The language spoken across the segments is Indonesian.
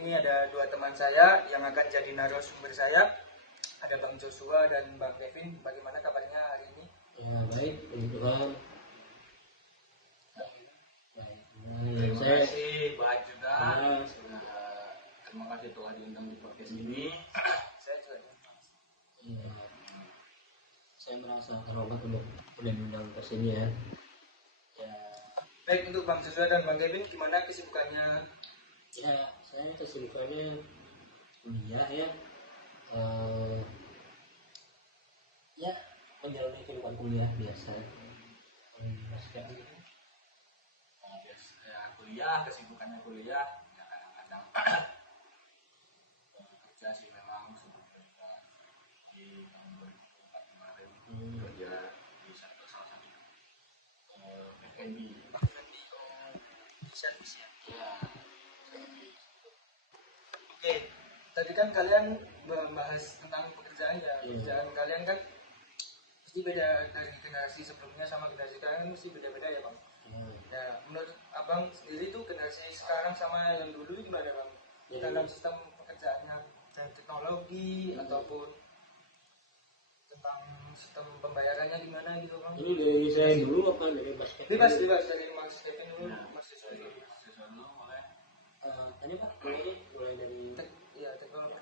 ini ada dua teman saya yang akan jadi narasumber saya. Ada Bang Joshua dan Bang Kevin. Bagaimana kabarnya hari ini? Ya baik, kebetulan. Terima kasih Pak juga. Terima kasih telah diundang di podcast ini. Saya juga. Ya, saya merasa terhormat untuk udah diundang ke sini ya. Baik, untuk Bang Joshua dan Bang Kevin, gimana kesibukannya? Ya, saya kesibukannya kuliah ya. Ya, menjalani kehidupan kuliah biasa. Masih gitu. Kuliah, kesibukannya kuliah, ya kadang-kadang kerja sih memang seperti di tahun 2004 kemarin kerja di salah satu F&B Service ya. Oke, tadi kan kalian membahas tentang pekerjaan ya. Pekerjaan kalian kan pasti beda dari generasi sebelumnya sama generasi sekarang, kan mesti beda-beda ya Bang. Nah, menurut Abang sendiri tuh generasi sekarang sama yang dulu itu gimana Bang? Dalam sistem pekerjaannya dan teknologi ataupun tentang sistem pembayarannya gimana gitu Bang? Ini dari saya dulu apa dari Mas Kevin? Bebas dari Mas Kevin dulu, Mas Joshua dulu. oleh Tadi Pak, mulai dari teknologi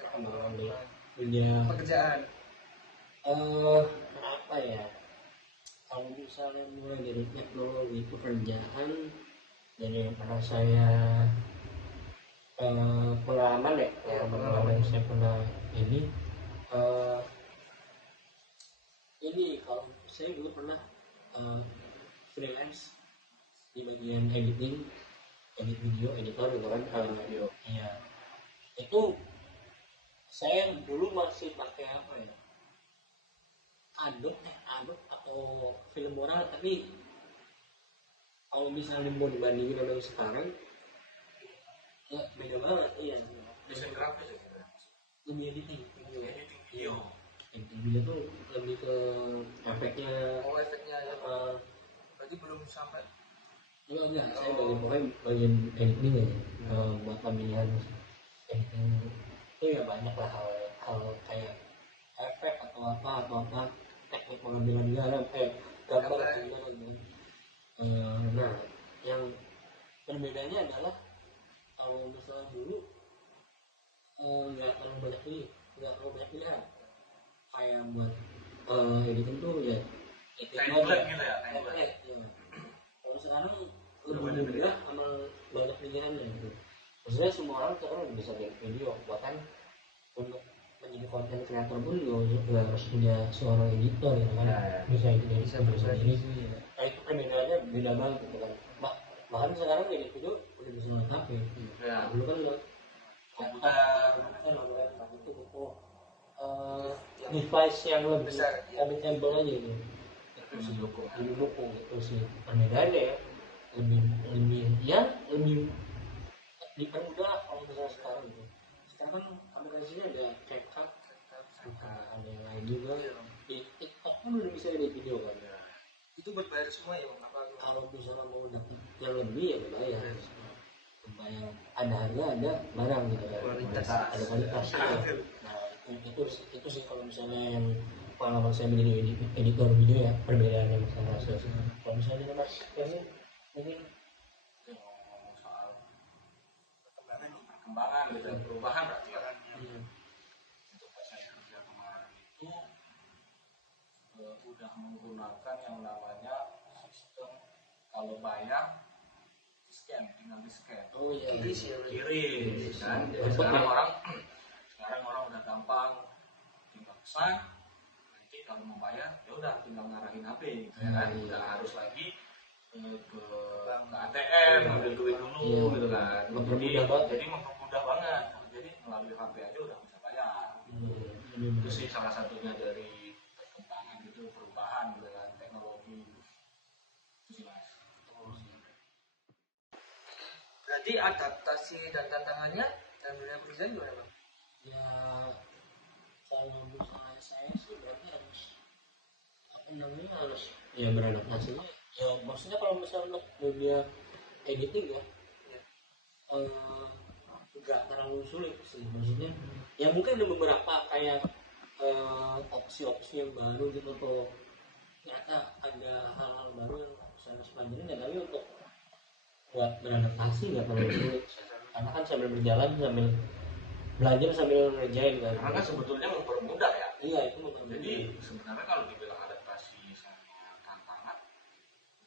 perkembangan dunia pekerjaan. apa ya? Kalau misalnya mulai dari teknologi pekerjaan, dari yang pernah saya pengalaman yang saya pernah ini kalau saya dulu pernah freelance di bagian edit video, editor gitu kan, video. Iya. Itu saya dulu masih pakai apa ya? Adobe atau film moral, tapi kalau misalnya mau dibandingin sama yang sekarang ya beda banget. Iya, desain grafis ya gitu. lebih editing Video. editing video tuh lebih ke efeknya. Efeknya ya. Berarti belum sampai. Enggak, saya bagian editing aja. Buat pemilihan editing itu ya banyak lah hal kayak efek atau apa teknik pengambilan gambar gimana gitu. Nah, yang perbedaannya adalah kalau misalnya dulu nggak terlalu banyak pilihan kayak buat editing tuh ya Template gitu ya, template. Kalau sekarang lebih mudah sama banyak pilihannya gitu. Maksudnya semua orang sekarang udah bisa bikin video, bahkan untuk menjadi konten kreator pun juga harus punya seorang editor gitu kan. Bisa sendiri. Nah, itu perbedaannya beda banget gitu kan. Bahkan sekarang edit video udah bisa lewat HP. Dulu kan lewat komputer itu butuh device yang lebih able aja gitu. Itu didukung itu sih perbedaannya ya. Lebih dipermudah kalau misalnya sekarang gitu. Sekarang kan aplikasinya ada CapCut, ada yang lain juga. Di TikTok pun udah bisa edit video kan. Itu berbayar semua ya Bang? Kalau misalnya mau dapat yang lebih ya berbayar. Ada harga, ada barang gitu kan. Ada kualitas gitu. Nah itu sih kalau misalnya yang pengalaman saya menjadi editor video ya, perbedaannya masalah hasil. Kalau misalnya Mas Kevin mungkin soal perkembangan gitu, perubahan berarti ya. Untuk saya kerja kemarin itu udah menggunakan yang namanya sistem kalau bayar tinggal di scan. Kiri kan. Jadi sekarang orang udah gampang tinggal pesan, nanti kalau mau bayar ya udah tinggal ngarahin HP gitu ya kan. Udah harus lagi ke ATM ambil duit dulu gitu kan. Jadi mempermudah banget. Jadi melalui HP aja udah bisa bayar. Itu sih salah satunya dari perkembangan gitu, perubahan gitu kan, teknologi. Itu sih Mas. Berarti adaptasi dan tantangannya dalam dunia pekerjaan gimana Bang? Ya kalau misalnya saya sih berarti harus ya beradaptasi. Ya maksudnya kalau misalnya dunia editing ya nggak terlalu sulit sih, maksudnya ya mungkin ada beberapa kayak opsi-opsi yang baru gitu tuh, ternyata ada hal-hal baru yang saya harus pelajarin ya, tapi untuk buat beradaptasi nggak terlalu sulit karena kan sambil berjalan sambil belajar sambil ngerjain kan. Karena kan sebetulnya mempermudah ya. Iya itu mempermudah. Jadi sebenarnya kalau dibilang adaptasi sama tantangan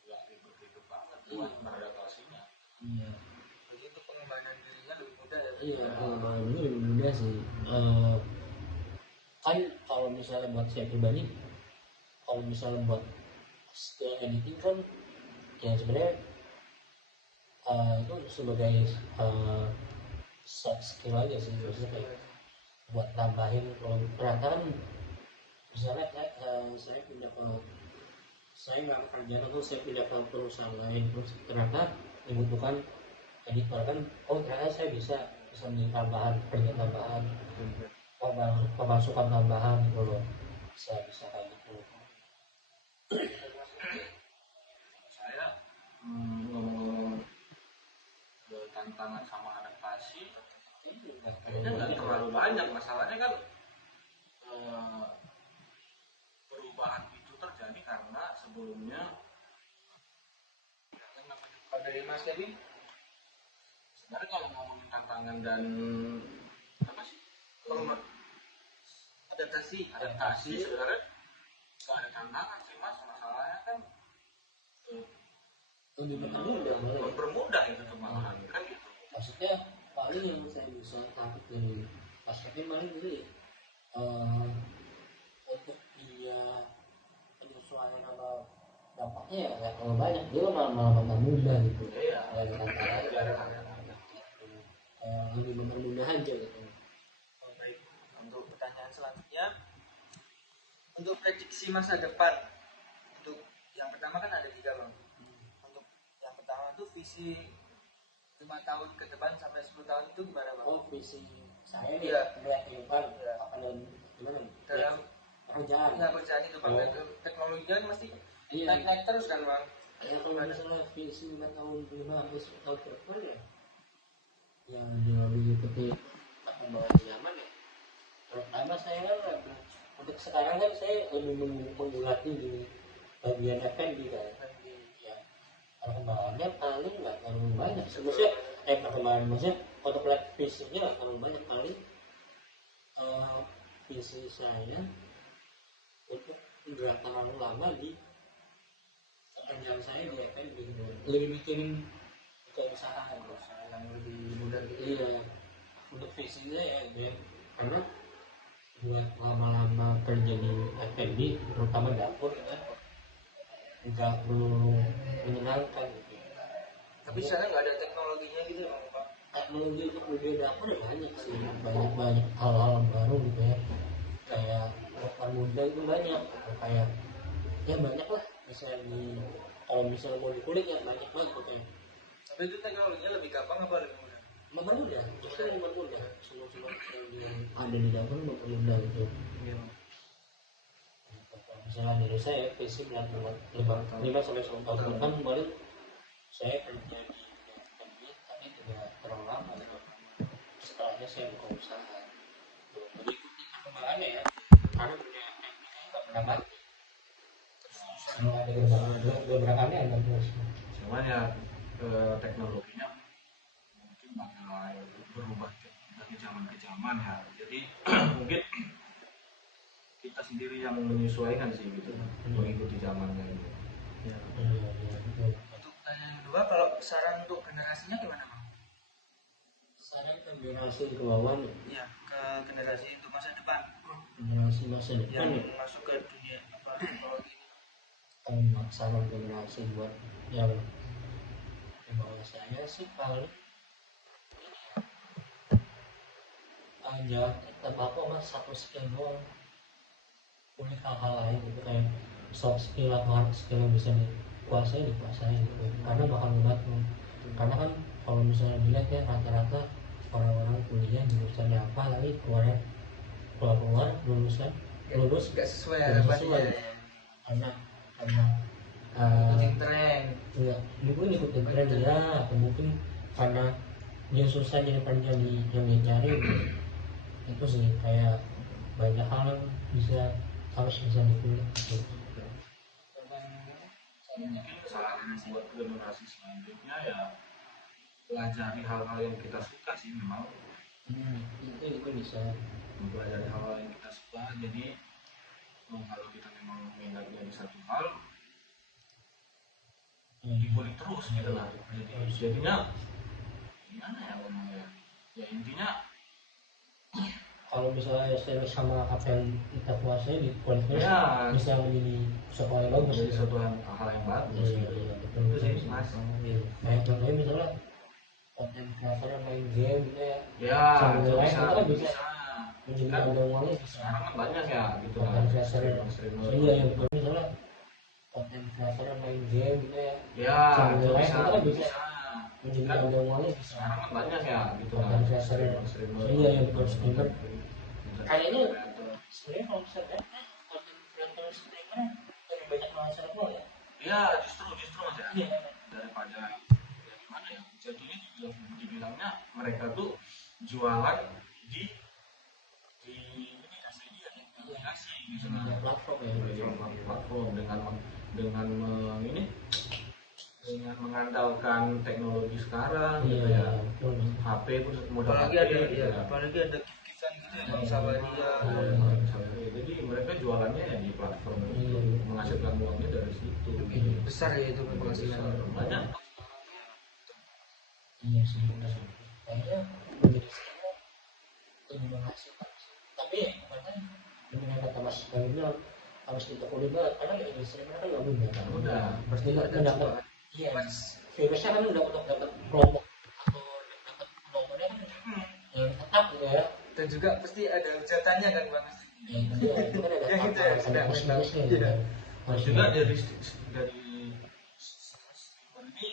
nggak ribet-ribet banget buat beradaptasinya. Iya. Begitu pengembangan dirinya lebih mudah ya. Iya, pengembangan diri lebih mudah sih. Kan kalau misalnya buat saya pribadi, kalau misalnya buat skill editing kan ya sebenarnya itu sebagai soft skill aja sih, maksudnya kayak buat tambahin. Kalau ternyata kan misalnya saya pindah ke, saya nggak kerja atau saya pindah ke perusahaan lain, terus ternyata dibutuhkan editor kan, oh ternyata saya bisa menjadi tambahan, kerja tambahan, pemasukan tambahan gitu loh, bisa kayak gitu. Saya ngomong tantangan sama adaptasi kayaknya nggak terlalu banyak. Masalahnya kan perubahan itu terjadi karena sebelumnya Kalau dari Mas Kevin, sebenarnya kalau ngomongin tantangan dan apa sih adaptasi sebenarnya nggak ada tantangan sih Mas, masalahnya kan Lebih mempermudah malah. mempermudah itu tuh malahan kan gitu. Maksudnya paling yang saya bisa tarik dari basket paling ini untuk dia penyesuaian sama dampaknya ya nggak terlalu banyak, dia malah mudah gitu. Iya. Lebih mempermudah aja gitu. baik, untuk pertanyaan selanjutnya, untuk prediksi masa depan, untuk yang pertama kan ada 3 bang. Untuk yang pertama itu visi 5 tahun ke depan sampai 10 tahun itu gimana bang? Oh visi saya nih Iya. melihat kehidupan Iya. apa dan gimana? Dalam Pekerjaan. pekerjaan itu bang, teknologinya kan mesti Iya. naik terus kan bang. Ya kalau misalnya visi 5 tahun 10 tahun ke depan ya yang dia mengikuti perkembangan zaman ya. Pertama saya kan untuk sekarang kan saya lebih menggeluti di bagian F&B kan. Ya perkembangannya paling nggak terlalu banyak. Maksudnya perkembangan maksudnya untuk lihat visinya nggak terlalu banyak, paling visi saya untuk nggak terlalu lama di pekerjaan saya di F&B gitu. Lebih mikirin ke usaha yang lebih mudah gitu. Iya, untuk visinya ya karena buat lama-lama kerja di F&B terutama dapur kan nggak perlu menyenangkan gitu. Tapi sekarang nggak ada teknologinya gitu ya Pak. Teknologi untuk dunia dapur ya banyak sih, banyak hal-hal baru gitu ya, kayak dokter muda itu banyak, kayak ya banyak lah misalnya kalau misalnya mau dikulik ya banyak banget gitu ya. Tapi itu teknologinya lebih gampang apa lebih mudah? Mempermudah, justru mempermudah semua yang ada di dapur, mempermudah gitu. Misalnya dari saya visi melihat 5 sampai 10 tahun ke depan kemarin saya kerja di F&B tapi tidak terlalu lama gitu. Setelahnya saya buka usaha mengikuti perkembangannya ya, karena dunia F&B nggak pernah mati. Kalau ada gebrakannya ada terus. Cuman ya teknologinya mungkin bakal berubah dari zaman ke zaman ya. Jadi mungkin kita sendiri yang menyesuaikan sih gitu, mengikuti zamannya gitu. Ya. Untuk pertanyaan kedua, kalau saran untuk generasinya gimana bang? Saran ke generasi ke bawah, Ya, ke generasi untuk masa depan generasi masa depan yang ya. masuk ke dunia apa teknologi. Saran generasi buat yang bawah saya sih paling jangan tetap apa satu skill doang, punya hal-hal lain gitu kayak soft skill atau hard skill yang bisa dikuasai gitu, karena bakal membantu. Karena kan kalau misalnya dilihat ya rata-rata orang-orang kuliah jurusannya apa lagi keluar lulus Nggak sesuai harapannya. karena Ikutin tren. ya mungkin ikutin tren ya, atau mungkin karena dia susah jadi penjadi yang dia cari itu sih kayak banyak hal yang harus bisa dikulik gitu. Mungkin saran buat generasi selanjutnya ya pelajari hal-hal yang kita suka sih memang. Itu juga bisa Mempelajari hal-hal yang kita suka, jadi kalau kita memang minatnya di satu hal dikulik terus gitu lah. Jadinya gimana ya ngomongnya ya, intinya kalau misalnya sama apa yang kita kuasai di kualitasnya ya bisa menjadi sesuatu yang bagus, menjadi suatu hal yang bagus gitu. Itu sih mas. Kayak contohnya misalnya konten kreator yang main game gitu ya, itu bisa menjadi kan ada uangnya. sekarang kan banyak ya gitu konten lah kreator iya yang betul misalnya konten kreator yang main game gitu ya, itu bisa menjadi kan ada uangnya. sekarang kan banyak ya gitu lah konten kreator iya yang betul streamer kayaknya sebenarnya kalau misalnya konten kreator streamer lebih banyak menghasilkan uang ya. Iya justru mas ya, Iya. daripada ya gimana ya, jadinya juga dibilangnya mereka tuh jualan di ini asli dia aplikasi gitu Iya, platform ya. platform dengan ini dengan mengandalkan teknologi sekarang gitu ya. HP pun modal apalagi HP, ada gitu ya, ya. apalagi ada gift-giftan gitu ya bang Sawadia. Jadi mereka jualannya ya di platform itu, menghasilkan uangnya dari situ. Besar ya itu penghasilan. Banyak. Iya sih benar. Kayaknya menjadi streamer lebih menghasilkan. Tapi kadang dengan kata Mas Kayaknya harus kita kulit banget karena menjadi streamer kan nggak mudah. Udah Pasti ada dapat. Iya. Virusnya kan udah untuk dapat kelompok atau dapat kelompoknya kan yang tetap gitu ya. Dan juga pasti ada hujatannya kan bang. Itu kan ada Ya gitu ya, sudah minusnya menang. gitu. Terus juga dari streamer ini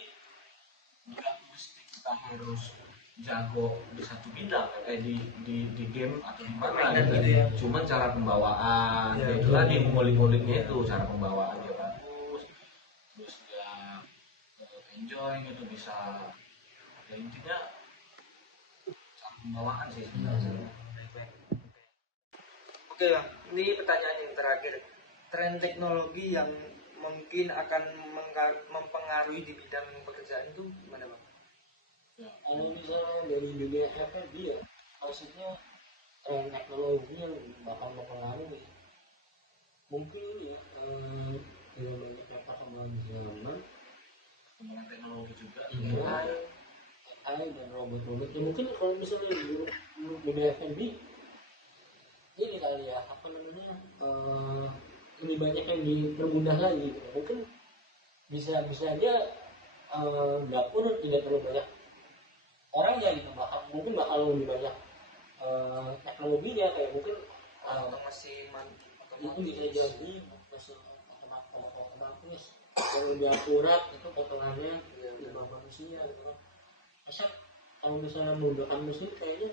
nggak mesti kita harus jago di satu bidang kayak di game atau di mana gitu ya. Cuman cara pembawaan Ya, itu tadi ngulik-nguliknya itu cara pembawaannya bagus, terus dia enjoy gitu, bisa ya intinya cara pembawaan sih sebenarnya. Oke bang, ini pertanyaan yang terakhir. Tren teknologi yang mungkin akan mempengaruhi di bidang pekerjaan itu gimana bang? Kalau misalnya dari dunia FNB ya, maksudnya teknologi yang bakal mempengaruhi mungkin ya dengan banyaknya perkembangan zaman, Perkembangan teknologi juga. AI dan robot-robot ya mungkin kalau misalnya di dunia FNB ini kali ya apa namanya lebih banyak yang dipermudah lagi gitu. Mungkin bisa aja dapur tidak terlalu banyak orangnya gitu, mungkin bakal lebih banyak teknologinya kayak mungkin Masih itu bisa jadi mesin otomatis yang lebih akurat itu potongannya lebih manusia gitu kan. Masa kalau misalnya menggunakan mesin kayaknya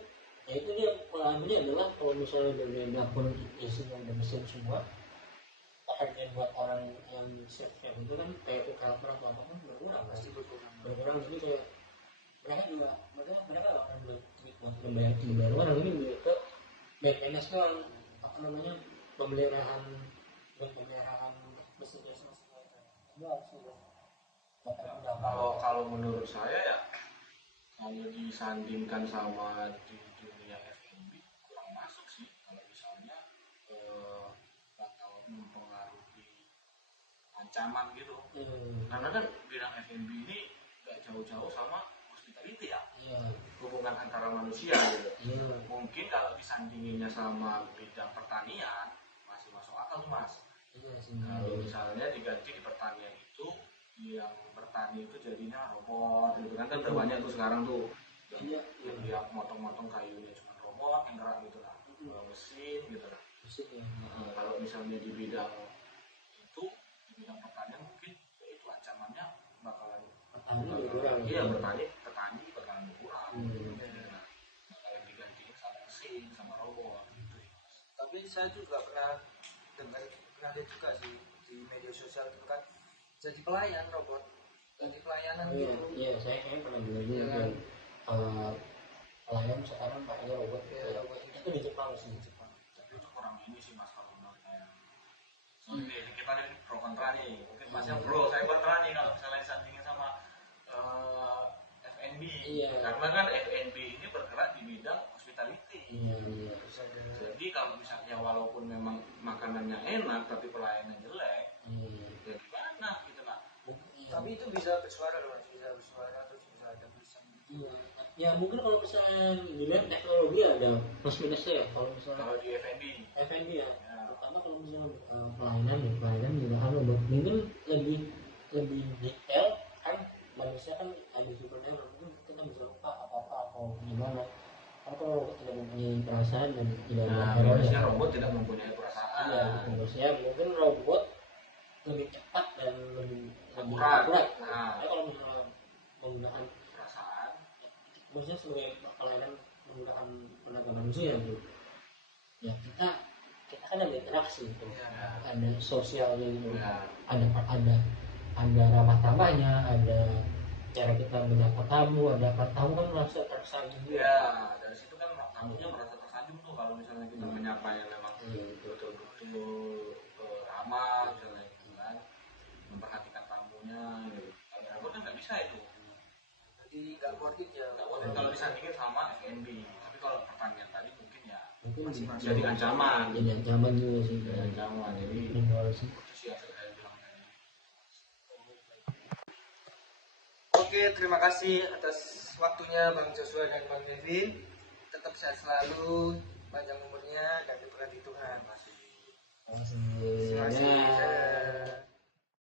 ya itu dia pengalamannya adalah kalau misalnya dari dapur isinya ada mesin semua pekerjaan buat orang yang chef itu kan kayak operator atau apa kan berkurang pasti berkurang jadi kayak mereka nggak akan membayar orang ini ke maintenance doang apa namanya pemeliharaan mesinnya semua itu harus Kalau menurut saya ya kalau disandingkan sama di dunia F&B kurang masuk sih kalau misalnya bakal mempengaruhi ancaman gitu. Karena kan bidang F&B ini gak jauh-jauh sama hospitality ya, hubungan antara manusia gitu. Mungkin kalau disandinginnya sama bidang pertanian masih masuk akal tuh mas. Kalau misalnya diganti di pertanian itu yang bertani itu jadinya robot gitu kan udah banyak tuh sekarang tuh yang dia motong-motong kayunya cuma robot yang gerak gitu lah, mesin gitu lah. Kalau misalnya di bidang itu di bidang pertanian mungkin ya itu ancamannya bakalan petani bakalan berkurang bakalan digantiin sama mesin sama robot gitu. Tapi saya juga pernah lihat juga sih di media sosial itu kan jadi pelayan robot, jadi pelayanan gitu. Iya saya kayaknya pernah dengar juga pelayan sekarang pakainya robot. Itu di Jepang sih, Jepang. Tapi itu kurang ini sih mas kalau menurut saya. Soalnya kita ini pro kontra nih, mungkin masnya pro, saya kontra nih kalau misalnya disandingin sama F&B. Karena kan F&B ini bergerak di bidang hospitality. Jadi kalau misalnya walaupun memang makanannya enak tapi pelayanannya jelek, ya gimana gitu lah. Tapi itu bisa bersuara loh, bisa bersuara terus bisa ada tulisan. Ya mungkin kalau misalnya dilihat teknologi ada plus minusnya ya. Kalau misalnya di F&B ya. Pertama kalau misalnya pelayanan juga mungkin lebih detail kan, manusia kan ada superhero, mungkin kita bisa lupa apa atau gimana. Kan kalau robot tidak mempunyai perasaan dan tidak ada harusnya robot tidak mempunyai perasaan. Iya, harusnya mungkin robot lebih cepat dan lebih akurat. Nah, kalau misalnya menggunakan perasaan, maksudnya sebagai pelayanan menggunakan tenaga manusia gitu. Ya kita kan ada interaksi gitu. Ada sosialnya gitu. Ada ramah tamahnya, ada cara kita menyapa tamu, ada tamu kan merasa tersanjung. Ya, dari situ kan tamunya merasa tersanjung tuh kalau misalnya kita menyapa yang memang betul-betul ramah, misalnya gitu kan, memperhatikan tamunya gitu. Kalau robot kan nggak bisa itu. Jadi nggak worth it ya. Nggak worth it kalau disandingin sama F&B. Tapi kalau pertanyaan tadi mungkin ya Mungkin jadi ancaman. Jadi ancaman juga sih. Jadi ancaman. Jadi itu sih yang saya bilang tadi. Oke, terima kasih atas waktunya Bang Joshua dan Bang Devi. Tetap sehat selalu, panjang umurnya dan diberkati Tuhan. Terima kasih. Terima kasih.